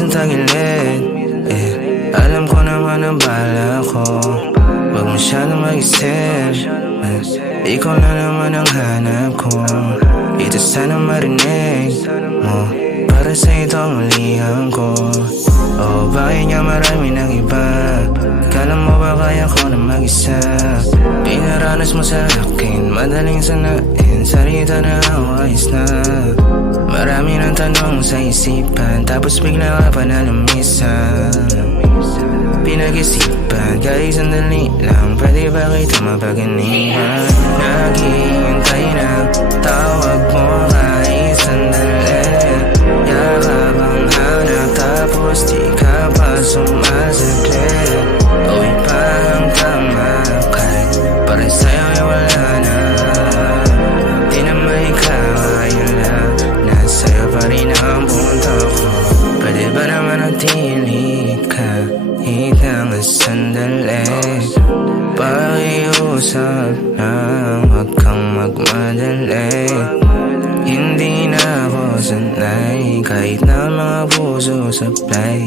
minsan tagilid, alam ko naman ang bala ko. Huwag masyadong mag-isip, ikaw na naman ang hanap ko. Ito sana marinig mo, para sa ito ang ulihan ko. O bakit nga marami ng iba? Kala mo ba kaya ko na mag-isa? Pinaranas mo sa akin, madaling sanain. Sarita na ako, ayos na. Marami ng tanong sa isipan, tapos bigla ka pa na lumisan. Pinag-isipan, kahit sandali lang, pwede ba kita mapaganihan? Naghihintay ng tawag mo kahit sandali. Yakap ang hanap, tapos di ka pa sumasaglit. Uwi pa ang tama, kahit para sa'yo ay wala na. Di na may kaya, nasa'yo pa rin ang punto ko. Pwede ba naman natili ka ng sandali? Pakiusap lang, huwag kang magmadali. Hindi na ako sanay, kahit na mga puso sablay.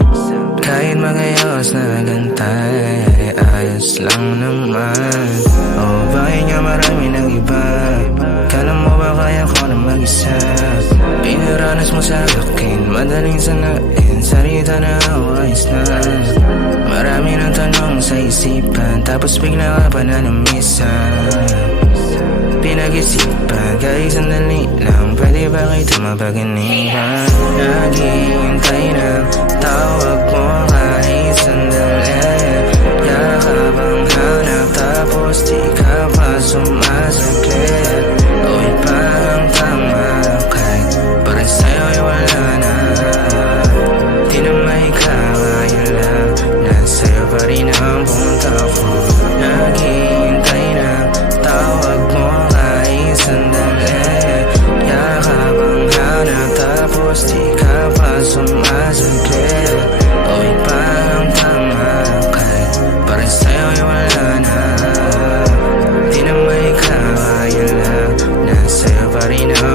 Kahit magayos na gantay, ayos lang naman. O bakit nga marami ng iba? Kala mo ba kaya ko na mag-isa? Pinaranas mo sa akin, madaling sanain. Sarita na ako, ayos na. Marami ng tanong sa isipan, tapos bigla ka pa na lumisan. Pinag-isipan, kahit sandali lang, pwede ba kita mapaganihan? Naghihintay ng tawag mo kahit sandali. Yakap ang hanap, tapos di ka pa sumasaglit. Uwi pa ang tama, kahit para sa'yo ay wala na. Di na may kaya lang, nasa'yo pa rin ang punta ko. Naghihintay ng tawag mo kahit sandali. Yakap ang hanap, tapos di ka pa sumasaglit. Uwi pa ang tama, kahit para sa'yo ay wala na. Di na may kaya lang, nasa'yo pa rin ang